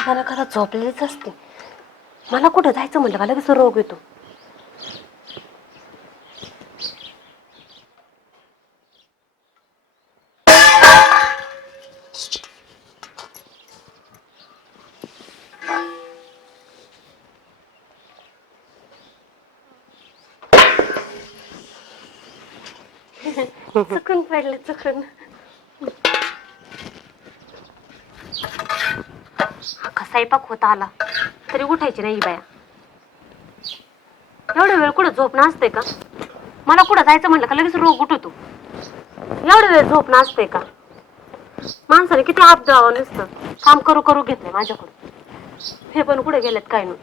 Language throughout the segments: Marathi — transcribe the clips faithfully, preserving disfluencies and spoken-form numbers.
खरं खरं झोपलेलीच असते. मला कुठं जायचं म्हणलं का लगेच रोग येतो. चुकून पडले चुकून. अख्खा स्वयंपाक होता आला तरी उठायची नाही बाया. एवढा वेळ कुठं झोप नसते का? मला कुठं जायचं म्हणलं का लगेच रोग उठवतो. एवढा वेळ झोप नसते का? माणसाने किती आप द्यावं नुसतं काम करू करू घेतलंय माझ्याकडून. हे पण कुठे गेलेत काय नाही.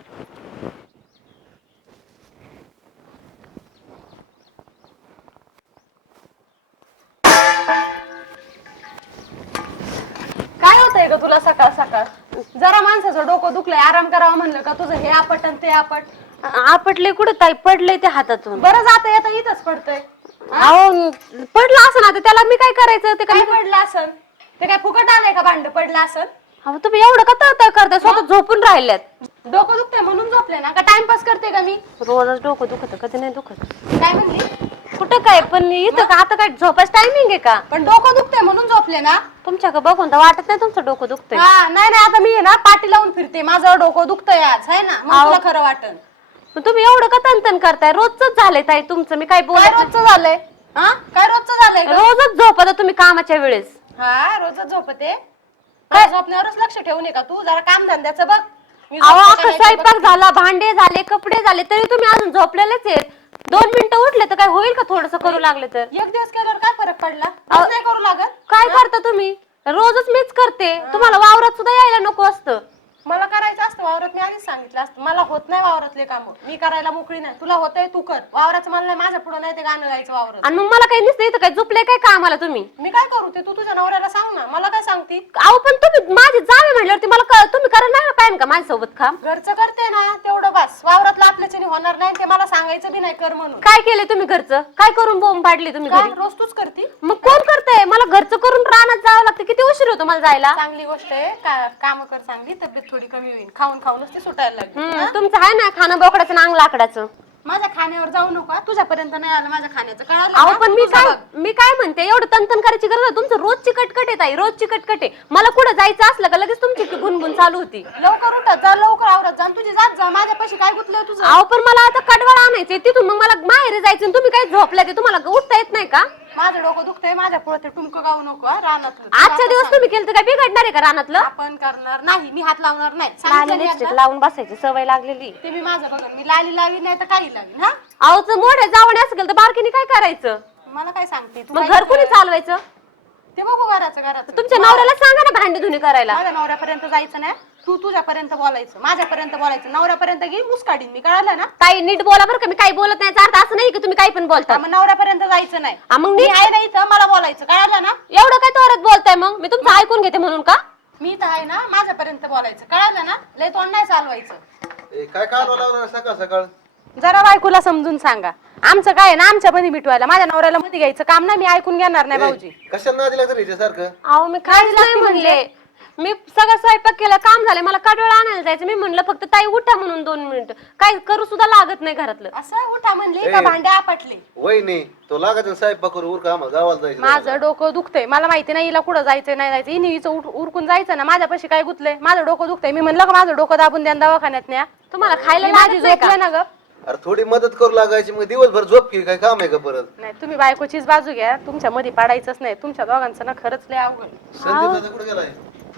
काय होतंय ग तुला सकाळ सकाळ? जरा माणसाचं डोकं दुखलंय आराम करावा म्हणलं का तुझं हे आपट आणि ते आपट. आपटले कुठं ताई पडले ते हातातून. बरं जाता येता इथंच पडतंय. अहो पडलं असं ना तर त्याला मी काय करायचं? ते काय काय पडलं असन? ते काय फुकट आलंय का भांड पडलं असन? अहो तुम्ही एवढं का तळतळ करताय? स्वतः झोपून राहिल्यात. डोकं दुखतंय म्हणून झोपले ना का टाइमपास करते का मी? रोजच डोकं दुखत कधी नाही दुखत. काय म्हणली? कुठं काय पण इथं का आता काय झोपायचं टायमिंग आहे का? पण डोकं दुखतंय म्हणून झोपले ना? तुमच्याकडे बघून तर वाटत नाही तुमचं डोकं दुखतंय. हा नाही नाही आता मी आहे ना पाठी लावून फिरते माझं डोकं दुखतंय आज है ना मग तुला खरं वाटन. पण तुम्ही एवढं का तनतन करताय? रोजच झालंय ताई तुमचं. मी काय काय बोलत रोजचं झालंय? हा काय रोजचं झालंय ग? रोजच झोपता तुम्ही कामाच्या वेळेस. हा रोजच झोपते. काय झोपण्यावरच लक्ष ठेवू नये का तू? जरा काम धंद्याचं बघ. मी अहो झोपते का अख्खा नाही ते स्वयंपाक बघते. झाला, भांडे झाले, कपडे झाले तरी तुम्ही अजून झोपलेलेच आहेत. दोन मिनिटं उठले तर काय होईल का? थोडस करू लागले तर एक दिवस केल्यावर काय फरक पडला? रोज नाही करू लागत. काय करता तुम्ही? रोजच मीच करते. तुम्हाला वावरात सुद्धा यायला नको असतं. मला करायचं असतं वावरात मी आधीच सांगितलं असतं. मला होत नाही वावरातले काम. मी करायला मोकळी नाही. तुला होतंय तू कर. वावराचं मला नाही माझ्या पुढे नाही ते गाणं गायचं वावरात. आणि मग मला काही नसतं इथं काय झोपले काय कामाला तुम्ही? मी काय करू ते तू तुझ्या नवऱ्याला सांग ना. मला काय सांगती? अहो पण तुम्ही माझी जावे म्हणल्यावरती मला क- तुम्ही करायला नाही पाहिजे का माझ्यासोबत काम? घरचं करते ना तेवढं बस. वावरातलं आपल्याच्याने होणार नाही ते मला सांगायचं बी नाही कर म्हणून. काय केलंय तुम्ही घरचं? काय करून बोंब पाडली तुम्ही काय घरी? रोज तूच करती? मग कोण करतंय? मला घरचं करून रानात जावं लागतं. किती उशीर होतो मला जायला? चांगली गोष्ट आहे. काम कर चांगली तब्येत थोडी कमी होईल. खाऊन खाऊनच ते सुटायला लागली. हम्म, तुमचं आहे ना खाणं बोकडाचं नांग लाकडाचं. माझ्या खाण्यावर जाऊ नका. तुझ्यापर्यंत नाही आलं माझ्या खाण्याचं कळालं अहो ना? पण तू मी तुझं काय बघ. मी काय म्हणते एवढं तनतन करायची गरज आहे? तुमचं रोजची कटकट आहे ताई, रोजची कटकट आहे. मला कुठं जायचं असलं का लगेच तुमची गुणगुण चालू होती. लवकर उठत जा लवकर आवरत जा आणि तुझी जात जा. माझ्यापाशी काय गुतलंय तुझं? अहो पण मला आता कडवळ आणायचंय तिथून मग मला माहेरी जायचं आणि तुम्ही काय झोपलाय ते तुम्हाला उठता येत नाही का? माझं डोकं दुखतंय माझ्या पुढे ते टुमकं गाऊ नको हा, रानातलं. आजच्या दिवस तुम्ही केलं तर काय बिघडणार आहे का रानातलं? आपण करणार नाही. मी हात लावणार नाही. लाली सांगितलं मी लिपस्टिक आता. लावून बसायची सवय लागलेली. ते मी माझं बघन. मी लाली लावी नाही तर काही लावीन हा. अहो तर मोठे जावणे असं केलं तर बारकीने काय करायचं? मला काय सांगते तू? मग काय घर कोणी करते? चालवायचं? ते बघू घराचं घराचं. तुमच्या नवऱ्याला सांगा ना भांडी धुणी करायला. माझ्या नवऱ्यापर्यंत जायचं नाही. तू तुझ्यापर्यंत बोलायचं माझ्यापर्यंत बोलायचं. नवऱ्यापर्यंत गेली मुस्काडीन मी कळालं ना? ताई नीट बोला बरं का. मी काही बोलत नाही. याचा अर्थ असं नाही की तुम्ही काही पण बोलता. मग नवऱ्यापर्यंत जायचं नाही. हा, मग मी नीट आहे ना इथं मला बोलायचं कळालं ना? एवढं काय तोरत बोलताय? मग मी तुमचं ऐकून घेते म्हणून का? मी इथं आहे ना माझ्यापर्यंत बोलायचं कळालं ना? लय तोंड नाही चालवायचं. ए, काय कालवा लावणार सकाळ सकाळ? जरा बायकोला समजून सांगा. आमचं काय आहे ना आमच्या मध्ये मिटवायला. माझ्या नवऱ्याला मध्ये घ्यायचं काम नाही. मी ऐकून घेणार नाही भाऊजी. कशाला नादी लागतं रे सारखं? अहो मी काहीच नाही म्हणले. मी सगळं स्वयंपाक केलं काम झालं. मला कडवळ आणायला जायचं. मी म्हणलं फक्त ताई उठा म्हणून दोन मिनिटं. काय करू सुद्धा लागत नाही घरातलं. असं उठा म्हणली का भांडे आपटले? वहिनी तो लागायचं साहेब पकडून उरका आम्हाला गावाला जायचं. माझं डोकं दुखतंय. मला माहिती नाही हिला कुठं जायचं नाही जायचं. हिने हिचं उठ- उरकून जायचं ना. माझ्यापाशी काय गुतलंय? माझं डोकं दुखतंय. मी म्हणलं का माझं डोकं दाबून द्या दवाखान्यात न्या. तुम्हाला खायला माझी लागत नाही का? झोपलं ना ग. अरे थोडी मदत करू लागायची मग दिवसभर झोप की काय काम आहे का परत? नाही तुम्ही बायकोचीच बाजू घ्या. तुमच्या मध्ये पाडायचंच नाही. तुमच्या दोघांचं ना खरंच लय अवघड. संदीप दादा कुठे गेलाय?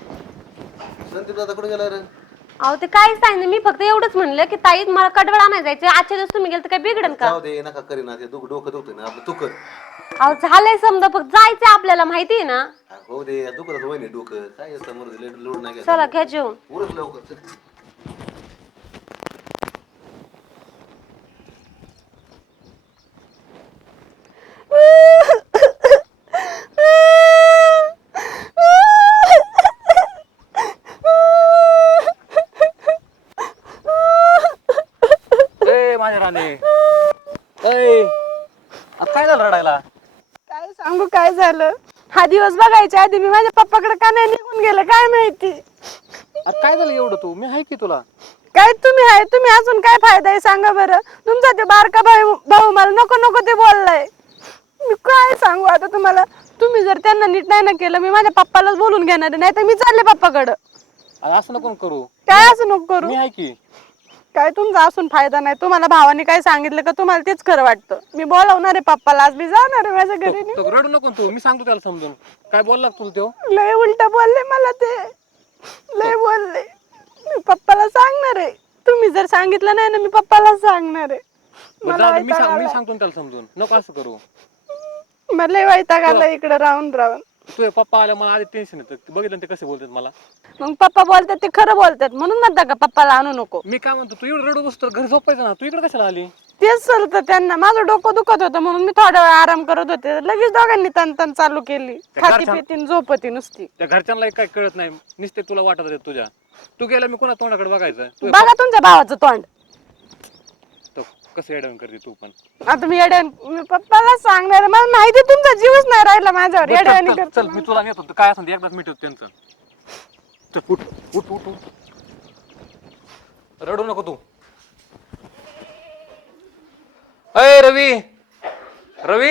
संदीप दादा कुठे गेलाय रे? अहो ते काहीच नाही. मी फक्त एवढंच म्हणलं की ताई मला कडवळ आणायला जायचं. आजच्या दिवस तुम्ही गेलं तर काय बिघडन का? जाऊ दे नका करीना ते दुख डोकं दुखतंय ना आपलं तू कर. अहो झालंय समजा फक्त जायचंय आपल्याला माहितीये ना. हो दे दुखत वहिनी डोकं काय समोर लोड नाही चला घ्या जेवण. उरक लवकर चल. ए माझ्या राणे ए आता काय झालं रडायला? काय सांगू काय झालं? हा दिवस बघायच्या आधी मी माझ्या पप्पाकडे का नाही निघून गेलं काय माहिती. अरे काय झालं एवढं तू मी आहे की तुला काय तुम्ही आहे तुम्ही असून काय फायदा आहे सांगा बरं. तुमचा ते बारका भाऊ भाऊ मला नको नको ते बोललाय. मी काय सांगू आता तुम्हाला. तुम्ही जर त्यांना नीट नाही ना केलं मी माझ्या पप्पालाच बोलून घेणार नाही तर मी चालले पप्पाकडं. अरे असं नको करू काय असं नको करू. मी आहे की काय तुमचा असून फायदा नाही. तुम्हाला भावाने काय सांगितलं का तुम्हाला तेच खरं वाटतं. मी बोलावणार आहे पप्पाला आज मी जाणार आहे माझ्या घरी. तो रडू नको तू मी सांगतो त्याला समजून काय बोलला तुला तो लय उलट बोलले मला ते लय बोलले. मी पप्पाला सांगणार आहे. तुम्ही जर सांगितलं नाही ना मी पप्पाला सांगणार आहे. बरं, मला जाऊ दे, मी वैताग सांग मी आलाय. सांगतो ना त्याला समजून नको असं करू मला लय वैताग आला इकडे राहून राहून. तुझे पप्पा आल्या मला आधी टेन्शन येतं बघितलं ना ते कसे बोलतात मला मग पप्पा बोलतात ते खरं बोलतात म्हणून म्हणता का पप्पाला आणू नको. मी काय म्हणतो तू एवढं रडू बसतो घर झोपायचं ना तू इकडे कशाला आली तेच चालतं त्यांना. माझं डोकं दुखत होतं म्हणून मी थोडा वेळ आराम करत होते. लगेच दोघांनी तन तन चालू केली. खाती घरच्या- पितीन झोपती नुसती. त्या घरच्यांना काही कळत नाही नुसते तुला वाटत होते तुझ्या तू गेला मी कोणा तोंडाकडे बघायचं तू बघा तुमच्या भावाचं तोंड. तो कसं एडवून करते तू पण आता मी येड्या मी पप्पाला सांगणार आहे. मला माहिती तुमचा जीवच नाही राहिला माझ्यावर. बरं, येड्यावानी चल, चल, करतो चल मी तुला नेतो काय असं एकदाच मिटवतो त्यांचं चल, उठ उठ उठ उठ. रडू नको तू अय रवी रवी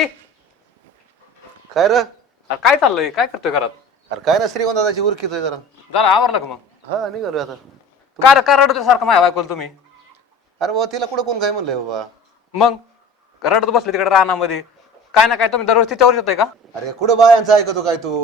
काय रे? अरे काय चाललंय काय करतोय घरात अरे काय ना श्रीगोंदा दादाची उरकीतोय जरा. जरा आवरलं का मग हा निघालोय आता. का रे- का रडतो सारखं माझ्या बायकोला तुम्ही अरे बाबा तिला कुठं कोण काय म्हणलंय बाबा. मग रडत बसले तिकडे रानामध्ये काय ना काय तुम्ही दररोज तिच्यावर येतोय का अरे कुठं बायांचं ऐकतो काय तू.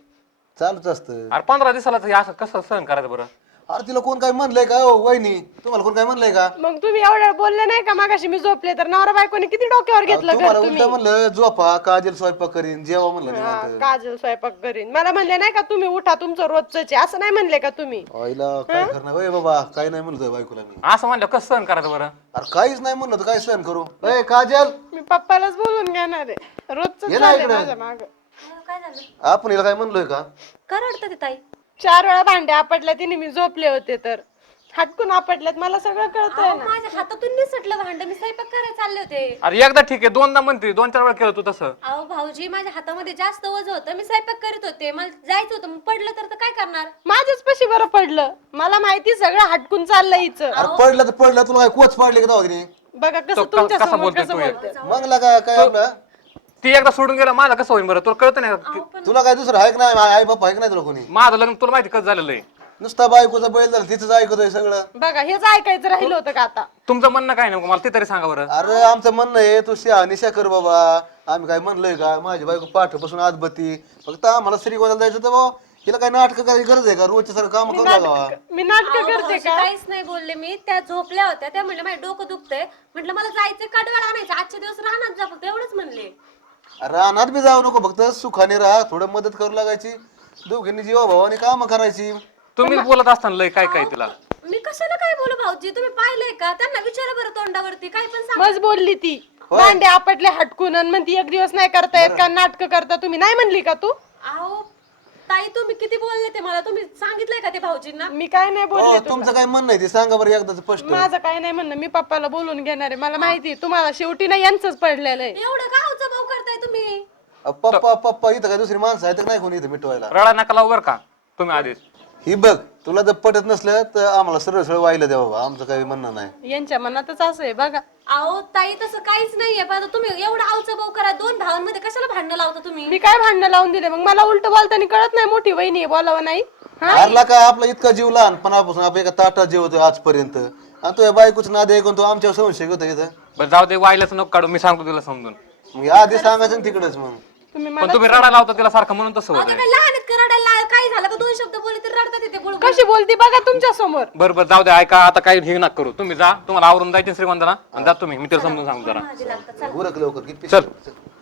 चालूच असतं. अरे पंधरा दिवसाला हे असं कसं सहन करायचं बरं अरे तिला कोण काय म्हणलंय का हो वहिनी तुम्हाला कोण काय म्हणलंय का. मग तुम्ही एवढं बोलले नाही का मागाशी मी झोपले तर नवरा बायकोने किती डोक्यावर घेतलं तुम्हाला घर उलट तुम्ही. म्हणलं झोपा काजल स्वयंपाक करीन जेव्हा म्हणलं हा, निवांत. काजल स्वयंपाक करीन मला म्हणले नाही का तुम्ही उठा तुमचं रोजच आहे असं नाही म्हणले का तुम्ही. आईला काय करणार वय बाबा काय नाही म्हणतोय बायकोला मी. असं म्हणलं कसं सहन करायचं बरं अरे काहीच नाही म्हणलं तर काय सहन करू. ए काजल मी पप्पालाच बोलून घेणार आहे. रोजच ये ना झालंय इकडं. माझ्या माग. काय झालं आपण हिला काय म्हणलोय का. का रडतं ते ताई? चार वेळा भांडे आपटल्या तिने मी झोपले होते तर हटकून आपटल्यात मला सगळं कळतंय अहो, ना. माझ्या हातातून निसटलं भांड. मी स्वयंपाक करायला चालले होते. अरे एकदा ठीक आहे दोनदा म्हणते दोन चार वेळा केलं तू तसं अहो भाऊजी माझ्या हातामध्ये जास्त वजन होतं. मी स्वयंपाक करीत होते. मला जायचं होतं. मग पडलं तर तर काय करणार? माझ्याच पशी बरं पडलं. मला माहिती सगळं हटकून चाललंय हिचं. अरे पडलं तर पडलं तुला काय कोच पाडले का दावा तिने. बघा तो कसं क- तुमच्या कसा समोर बोलतोय कसं तू हे? बोलतोय. मग काय काय आपलं ती एकदा सोडून गेला माझा कसं होईल बरं तुला कळतं नाही का? तुला काय दुसरं आहे का नाही आई बाप आहे का नाही तुला कोणी. माझं लग्न तुला माहिती कसं झालेलं आहे नुसता बायकोचा बैल झाला तिथंच ऐकतोय सगळं. बघा हेच ऐकायचं राहिलं होतं का आता. तुमचं म्हणणं काय नको मला ते तरी सांगा बरं अरे आमचं म्हणणं आहे तू शहा निशा कर बाबा. आम्ही काय म्हणलोय का माझी बायको पाठपासून आजबत्ती फक्त आम्हाला श्रीगोंदाला जायचं तर बाबा हिला काय नाटक करायची गरज आहे का. रोजच्या सारखं काम करू लागावा. मी नाटक अहो, करते भाऊजी का. काहीच नाही बोलले. मी त्या झोपल्या होत्या. त्या म्हणलं माझं डोकं दुखतंय. म्हटलं मला जायचं कडवाळ आणायचं. आजचे दिवस राहणार जा फक्त एवढंच म्हणले. रानात बी जाऊ नको फक्त सुखाने राहा थोडं मदत करू लागायची. दोघींनी जीवा भावाने काम करायची. तुम्ही बोलत असताना लय काय काय तिला मी कशाला काय बोलू भाऊजी? तुम्ही पाहिलंय का? त्यांना विचारा बरं तोंडावरती. काय पण सांग. मज बोलली ती भांडे आपटले हटकून आणि म्हणती एक दिवस नाही करता येत का नाटक करता तुम्ही. नाही म्हणली का तू. अहो ताई तुम्ही किती बोलले ते मला? तुम्ही सांगितलंय का ते भाऊजींना? मी काय नाही हो बोलले. तुमचं काय म्हणणं आहे ते सांगा बरं एकदा स्पष्ट. माझं काय नाही म्हणणं. मी पप्पाला बोलून घेणार आहे. मला माहिती आहे, तुम्हाला शेवटी ना यांचंच पडलेलं आहे. एवढं का अवचा भाऊ करताय तुम्ही? अ, पप्पा पप्पा इथं काय दुसरी माणसं आहेत का नाही कोणी इथं मिटवायला. रडा नका लावू बरं का तुम्ही आधीच ही बघ तुला जर पटत नसलं तर आम्हाला सरळ सरळ वाहिलं द्या बाबा. आमचं काही म्हणणं नाही. यांच्या मनातच असं आहे बघा. अहो ताई तसं काहीच नाहीये. पण तुम्ही एवढा अवचा भाऊ करा. दोन भावांमध्ये कशाला भांडणं लावता तुम्ही? मी काय भांडणं लावून दिले मग. मला उलट बोलताना कळत नाही मोठी वहिनी आहे बोलावं नाही. हारला का आपला इतका जीव लहानपणापासून आपण एका ताटात जेवतोय आजपर्यंत आणि तो बायकोच नाद ऐकून तो आमच्यावर संशय घेतो इथं. बरं जाऊ दे वायलाच नको काढू मी सांगतो तिला समजून मग आधी सांगायचं ना तिकडच मग. तुम्ही पण तुम्ही रडा लावता तिला सारखं म्हणून तसं होत आता काय लहान आहेत का रडायला? काही झालं का दोन शब्द बोलले तर रडतात येते बोलू. कशी बोलती बघा तुमच्या समोर. बरं बरं जाऊ दे ऐका आता काही हे नका करू तुम्ही जा तुम्हाला आवरून जायचे श्रीगोंदाला आणि जा तुम्ही मी तिला समजून सांगतो जरा माझी लागतात. उरक लवकर किती चल